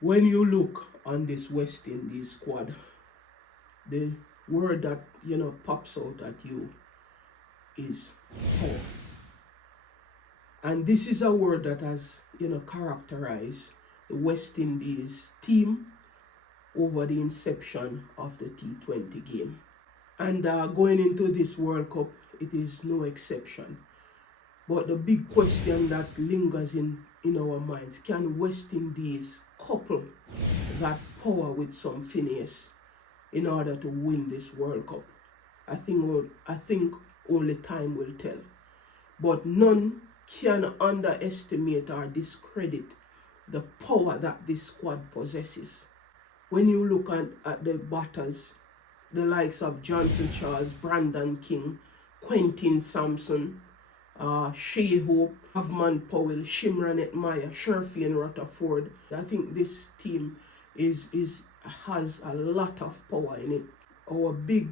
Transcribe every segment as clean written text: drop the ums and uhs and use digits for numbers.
When you look on this West Indies squad, the word that pops out at you is power. And this is a word that has characterized the West Indies team over the inception of the T20 game. And going into this World Cup, it is no exception. But the big question that lingers in our minds, can West Indies couple that power with some finesse in order to win this World Cup? I think only time will tell. But none can underestimate or discredit the power that this squad possesses. When you look at the batters, the likes of Johnson Charles, Brandon King, Quentin Sampson, Shea Hope, Avman Powell, Shimranet Maya, Sherfian Rutherford. I think this team has a lot of power in it. Our big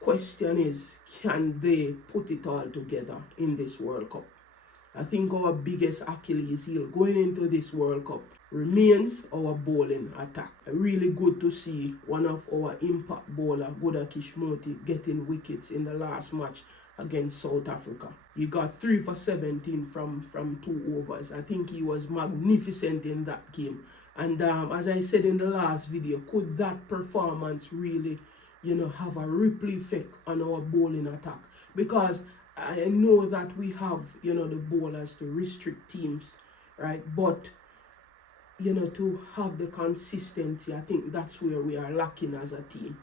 question is, can they put it all together in this World Cup? I think our biggest Achilles heel going into this World Cup remains our bowling attack. Really good to see one of our impact bowler, Godakish Moti, getting wickets in the last match against South Africa. He got 3 for 17 from 2 overs. I think he was magnificent in that game. And as I said in the last video, could that performance really, have a ripple effect on our bowling attack? Because I know that we have, the bowlers to restrict teams, right? But, to have the consistency, I think that's where we are lacking as a team.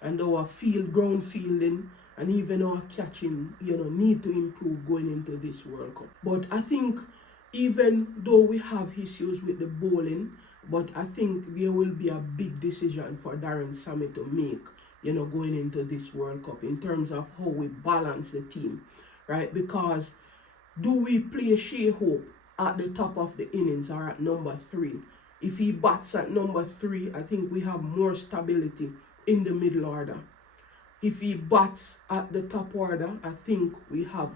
And our ground fielding, and even our catching, need to improve going into this World Cup. But I think even though we have issues with the bowling, but I think there will be a big decision for Darren Sammy to make, going into this World Cup in terms of how we balance the team, right? Because do we play Shea Hope at the top of the innings or at number 3? If he bats at number 3, I think we have more stability in the middle order. If he bats at the top order, I think we have,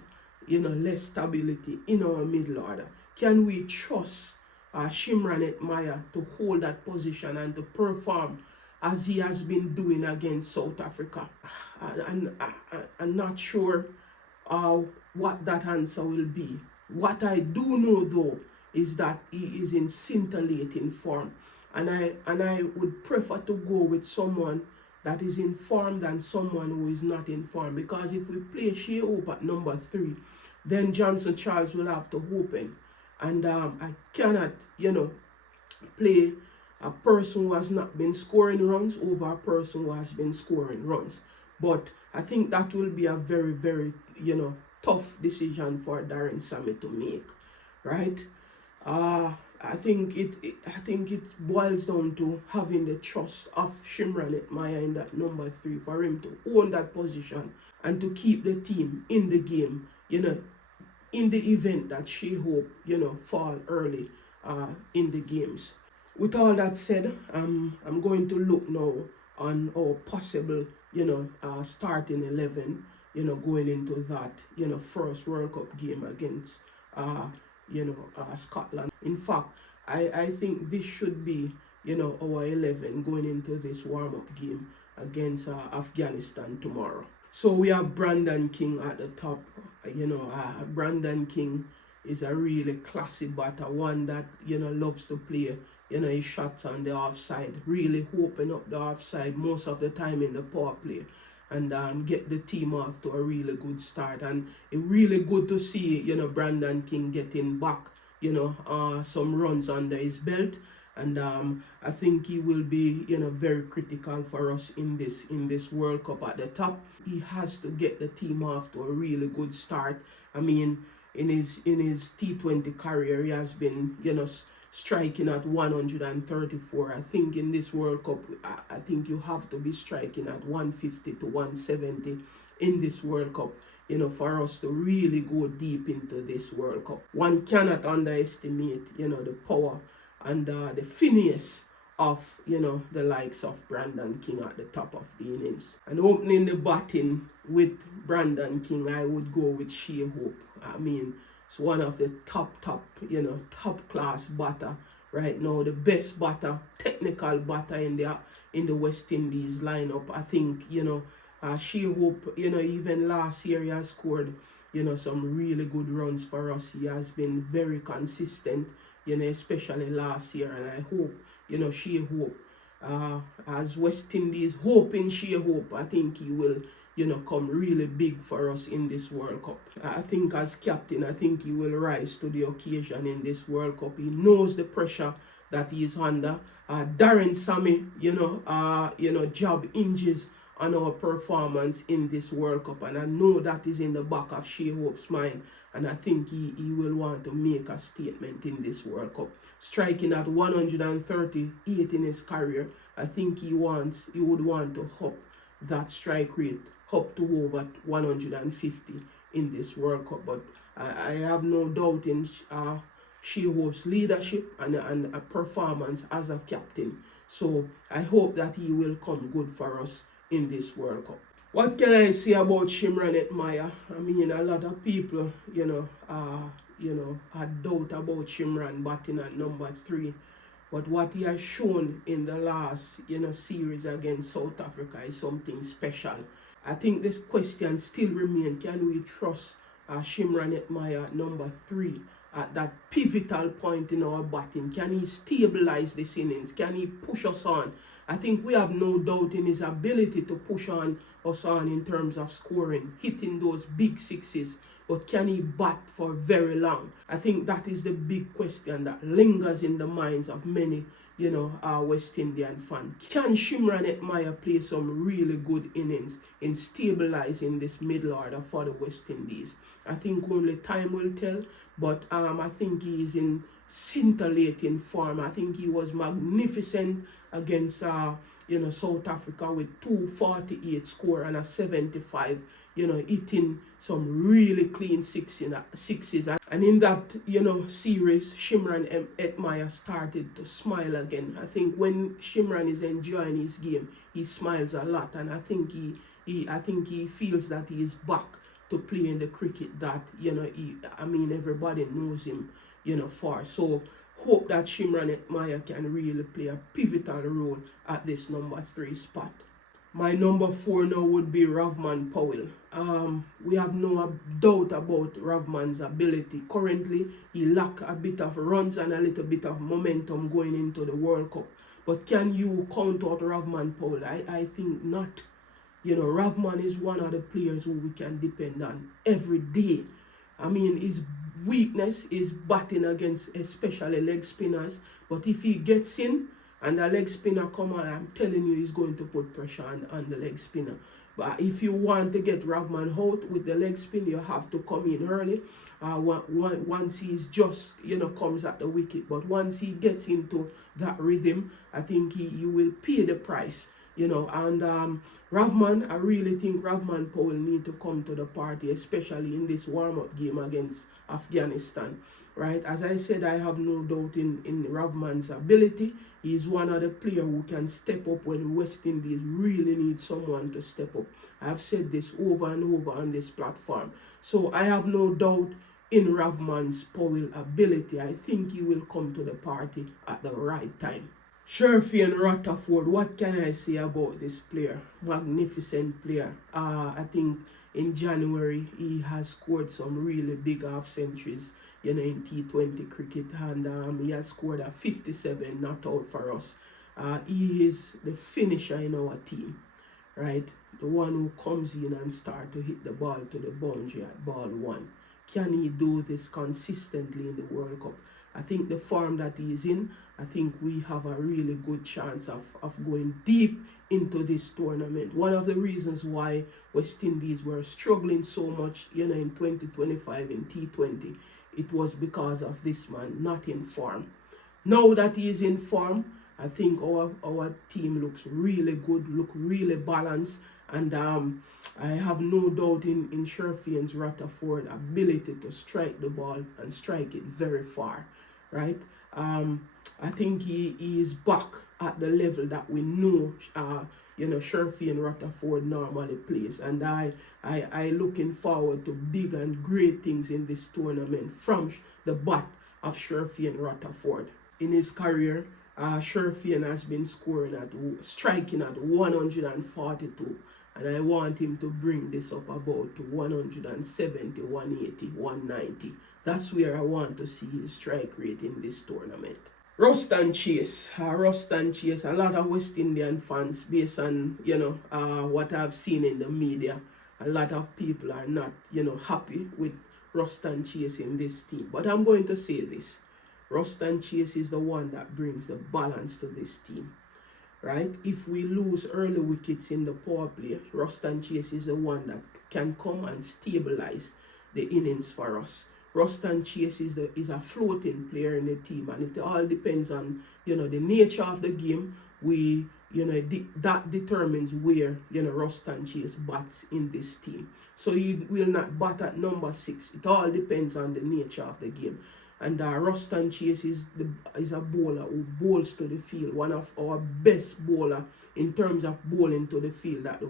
less stability in our middle order. Can we trust Shimranet Maya to hold that position and to perform as he has been doing against South Africa? I'm not sure what that answer will be. What I do know though is that he is in scintillating form, and I would prefer to go with someone that is informed than someone who is not informed. Because if we play Shea Hope at number 3, then Johnson Charles will have to open, and I cannot play a person who has not been scoring runs over a person who has been scoring runs. But I think that will be a very, very tough decision for Darren Sammy to make, right? I think it boils down to having the trust of Shimranet Maya in that number 3 for him to own that position and to keep the team in the game, in the event that Shea Hope, fall early in the games. With all that said, I'm going to look now on our possible, starting 11, going into that, first World Cup game against, Scotland. In fact, I think this should be, our 11 going into this warm-up game against Afghanistan tomorrow. So we have Brandon King at the top. Brandon King is a really classy batter, one that, loves to play, his shots on the offside, really open up the offside most of the time in the power play, and get the team off to a really good start. And it's really good to see, Brandon King getting back, some runs under his belt. And I think he will be, very critical for us in this World Cup at the top. He has to get the team off to a really good start. I mean, in his T20 career, he has been, striking at 134. I think in this World Cup, I think you have to be striking at 150 to 170 in this World Cup, for us to really go deep into this World Cup. One cannot underestimate, the power and the finesse of, the likes of Brandon King at the top of the innings. And opening the batting with Brandon King, I would go with Shea Hope. I mean, it's one of the top class batter right now, the best batter, technical batter in the West Indies lineup. I think, Shea Hope, even last year he has scored, some really good runs for us. He has been very consistent, especially last year. And I hope, Shea Hope, as West Indies hoping Shea Hope, I think he will, come really big for us in this World Cup. I think as captain, I think he will rise to the occasion in this World Cup. He knows the pressure that he is under. Darren Sammy, job hinges on our performance in this World Cup, and I know that is in the back of Shea Hope's mind, and I think he will want to make a statement in this World Cup. Striking at 138 in his career, I think he would want to up that strike rate up to over 150 in this World Cup. But I have no doubt in Shea Hope's leadership and a performance as a captain. So I hope that he will come good for us in this World Cup. What can I say about Shimron Hetmyer? I mean, a lot of people, had doubt about Shimron batting at number 3. But what he has shown in the last, series against South Africa is something special. I think this question still remains: can we trust Shimron Hetmyer at number 3 at that pivotal point in our batting? Can he stabilize this innings? Can he push us on? I think we have no doubt in his ability to push us on in terms of scoring, hitting those big sixes. But can he bat for very long? I think that is the big question that lingers in the minds of many, West Indian fans. Can Shimron Hetmyer play some really good innings in stabilizing this middle order for the West Indies? I think only time will tell, but I think he is in scintillating form. I think he was magnificent against South Africa with 248 score and a 75, hitting some really clean sixes. And in that, series, Shimron Hetmyer started to smile again. I think when Shimron is enjoying his game, he smiles a lot, and I think he feels that he is back to playing the cricket that, everybody knows him, for. So hope that Shimron Hetmyer can really play a pivotal role at this number 3 spot. My number 4 now would be Ravman Powell. We have no doubt about Ravman's ability. Currently, he lacks a bit of runs and a little bit of momentum going into the World Cup. But can you count out Ravman Powell? I think not. Ravman is one of the players who we can depend on every day. I mean, his weakness is batting against especially leg spinners. But if he gets in and the leg spinner come on, I'm telling you, he's going to put pressure on the leg spinner. But if you want to get Ravman out with the leg spin, you have to come in early. Once he's just, comes at the wicket. But once he gets into that rhythm, I think he will pay the price. And Ravman, I really think Ravman Powell need to come to the party, especially in this warm-up game against Afghanistan, right? As I said, I have no doubt in Ravman's ability. He's one of the players who can step up when West Indies really need someone to step up. I have said this over and over on this platform. So I have no doubt in Ravman's Powell ability. I think he will come to the party at the right time. Sherfield Rutherford, what can I say about this player? Magnificent player. I think in January he has scored some really big half centuries, in T20 cricket, and he has scored a 57 not out for us. He is the finisher in our team, right? The one who comes in and start to hit the ball to the boundary at ball 1. Can he do this consistently in the World Cup? I think the form that he is in, I think we have a really good chance of going deep into this tournament. One of the reasons why West Indies were struggling so much, in 2025 in T20, it was because of this man not in form. Now that he is in form, I think our team looks really good, look really balanced, and I have no doubt in Sherfield Rutherford's ability to strike the ball and strike it very far, right? I think he is back at the level that we know, Sherfield Rutherford normally plays, and I looking forward to big and great things in this tournament from the bat of Sherfield Rutherford. in his career. Sherfian has been striking at 142, and I want him to bring this up about to 170, 180, 190. That's where I want to see his strike rate in this tournament. Rust and Chase. A lot of West Indian fans, based on what I've seen in the media, a lot of people are not happy with Rust and Chase in this team. But I'm going to say this: Rust and Chase is the one that brings the balance to this team, right? If we lose early wickets in the power play, Rust and Chase is the one that can come and stabilize the innings for us. Rust and Chase is a floating player in the team, and it all depends on the nature of the game. That determines where Rust and Chase bats in this team. So he will not bat at number 6. It all depends on the nature of the game. And Rust and Chase is a bowler who bowls to the field, one of our best bowler in terms of bowling to the field that the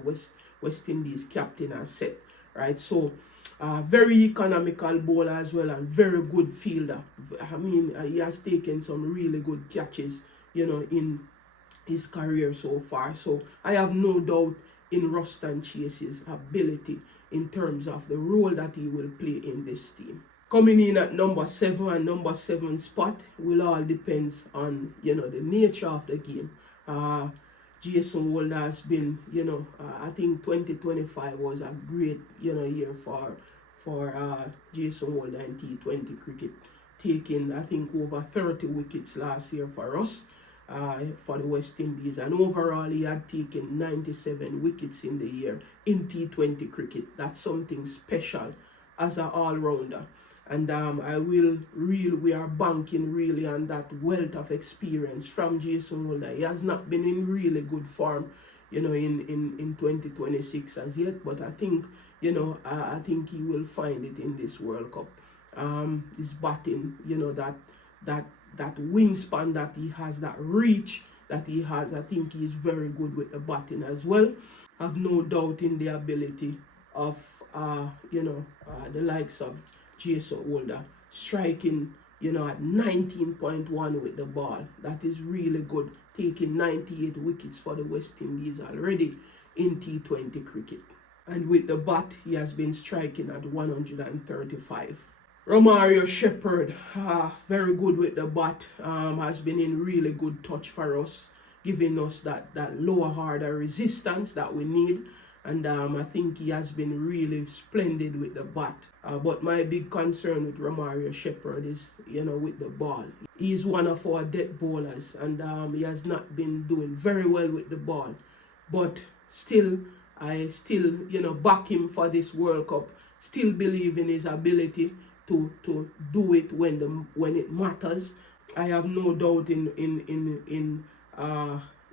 West Indies captain has set, right? So very economical bowler as well, and very good fielder. I mean, he has taken some really good catches, in his career so far. So I have no doubt in Rust and Chase's ability in terms of the role that he will play in this team. Coming in at number 7 and number 7 spot will all depends on the nature of the game. Jason Holder has been, I think 2025 was a great year for Jason Holder in T20 cricket, taking I think over 30 wickets last year for us, for the West Indies, and overall he had taken 97 wickets in the year in T20 cricket. That's something special as an all-rounder. And we are banking really on that wealth of experience from Jason Holder. He has not been in really good form, in 2026 as yet, but I think, I think he will find it in this World Cup. His batting, that wingspan that he has, that reach that he has, I think he is very good with the batting as well. I've no doubt in the ability of, the likes of Jason Holder striking, at 19.1 with the ball. That is really good, taking 98 wickets for the West Indies already in T20 cricket. And with the bat, he has been striking at 135. Romario Shepherd, very good with the bat, has been in really good touch for us, giving us that lower order resistance that we need. And I think he has been really splendid with the bat. But my big concern with Romario Shepherd is, with the ball. He is one of our dead bowlers, and he has not been doing very well with the ball. But still, I still, back him for this World Cup. Still believe in his ability to do it when it matters. I have no doubt in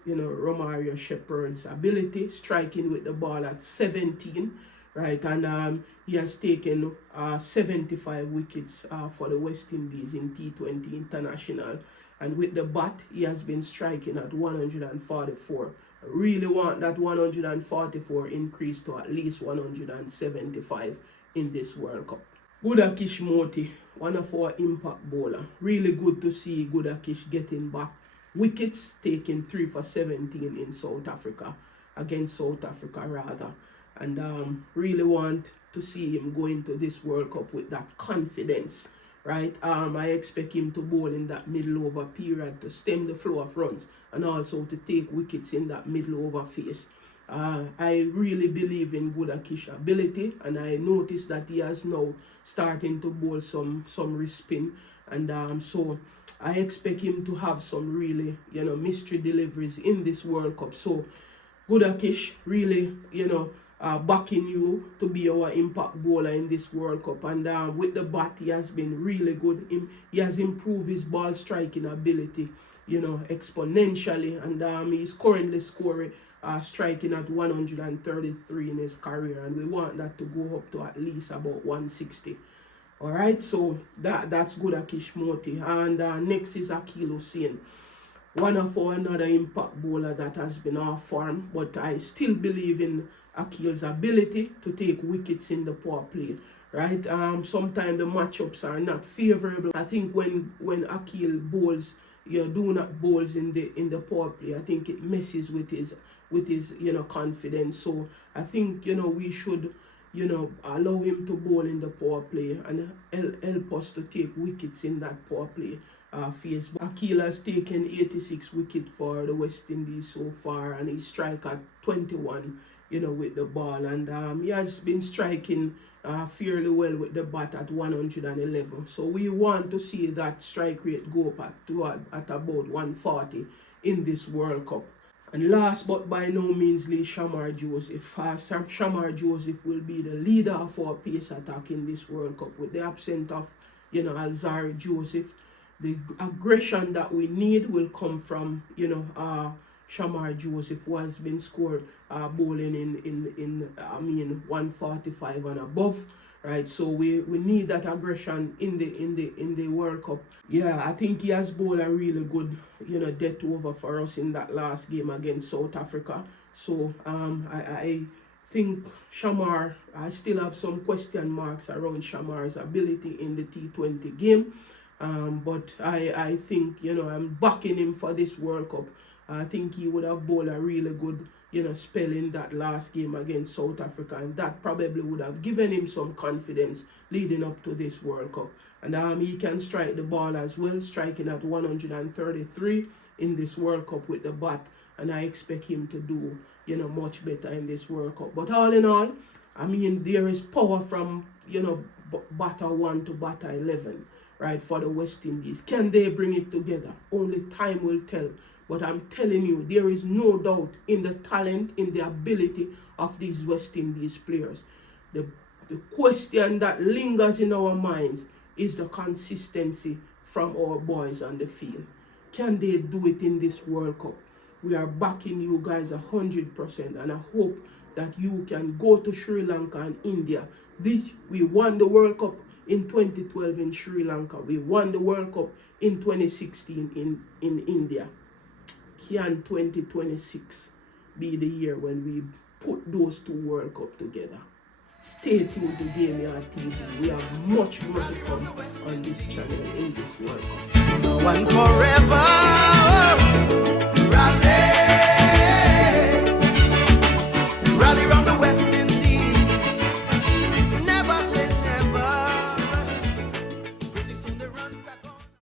Romario Shepherd's ability, striking with the ball at 17, right? And he has taken 75 wickets for the West Indies in T20 International. And with the bat, he has been striking at 144. I really want that 144 increase to at least 175 in this World Cup. Gudakesh Motie, one of our impact bowler. Really good to see Gudakesh getting back wickets, taking 3 for 17 in South Africa, against South Africa rather. And really want to see him go into this World Cup with that confidence, right? I expect him to bowl in that middle over period to stem the flow of runs, and also to take wickets in that middle over phase. I really believe in Gudakesh's ability, and I noticed that he has now starting to bowl some respin, and so I expect him to have some really mystery deliveries in this World Cup. So Gudakesh, really backing you to be our impact bowler in this World Cup. And with the bat, he has been really good. He has improved his ball striking ability exponentially, and he's currently striking at 133 in his career, and we want that to go up to at least about 160. All right, so that's Gudakesh Motie. And next is Akeal Hosein, one of our another impact bowler that has been off form, but I still believe in Akeal's ability to take wickets in the power play. Right, sometimes the matchups are not favorable. I think when Akeal bowls doing that balls in the power play. I think it messes with his confidence. So I think we should allow him to bowl in the power play and help us to take wickets in that power play phase. Akil has taken 86 wickets for the West Indies so far, and he strike at 21 with the ball, and he has been striking fairly well with the bat at 111. So we want to see that strike rate go up at about 140 in this World Cup. And last but by no means least, Shamar Joseph. Shamar Joseph will be the leader of our pace attack in this World Cup. With the absence of Alzarri Joseph, the aggression that we need will come from Shamar Joseph, who has been scored bowling in 145 and above, right? So we need that aggression in the World Cup. Yeah, I think he has bowled a really good death over for us in that last game against South Africa. So I think Shamar, I still have some question marks around Shamar's ability in the T20 game. But I think I'm backing him for this World Cup. I think he would have bowled a really good spell in that last game against South Africa, and that probably would have given him some confidence leading up to this World Cup. And he can strike the ball as well, striking at 133 in this World Cup with the bat, and I expect him to do much better in this World Cup. But all in all, there is power from batter 1 to batter 11, right, for the West Indies. Can they bring it together? Only time will tell. But I'm telling you, there is no doubt in the talent, in the ability of these West Indies players. The question that lingers in our minds is the consistency from our boys on the field. Can they do it in this World Cup? We are backing you guys 100%, and I hope that you can go to Sri Lanka and India. We won the World Cup in 2012 in Sri Lanka. We won the World Cup in 2016 in India. Can 2026 be the year when we put those two World Cup together? Stay tuned to Game Yard TV. We have much more to come on this channel in this World Cup. Now and forever.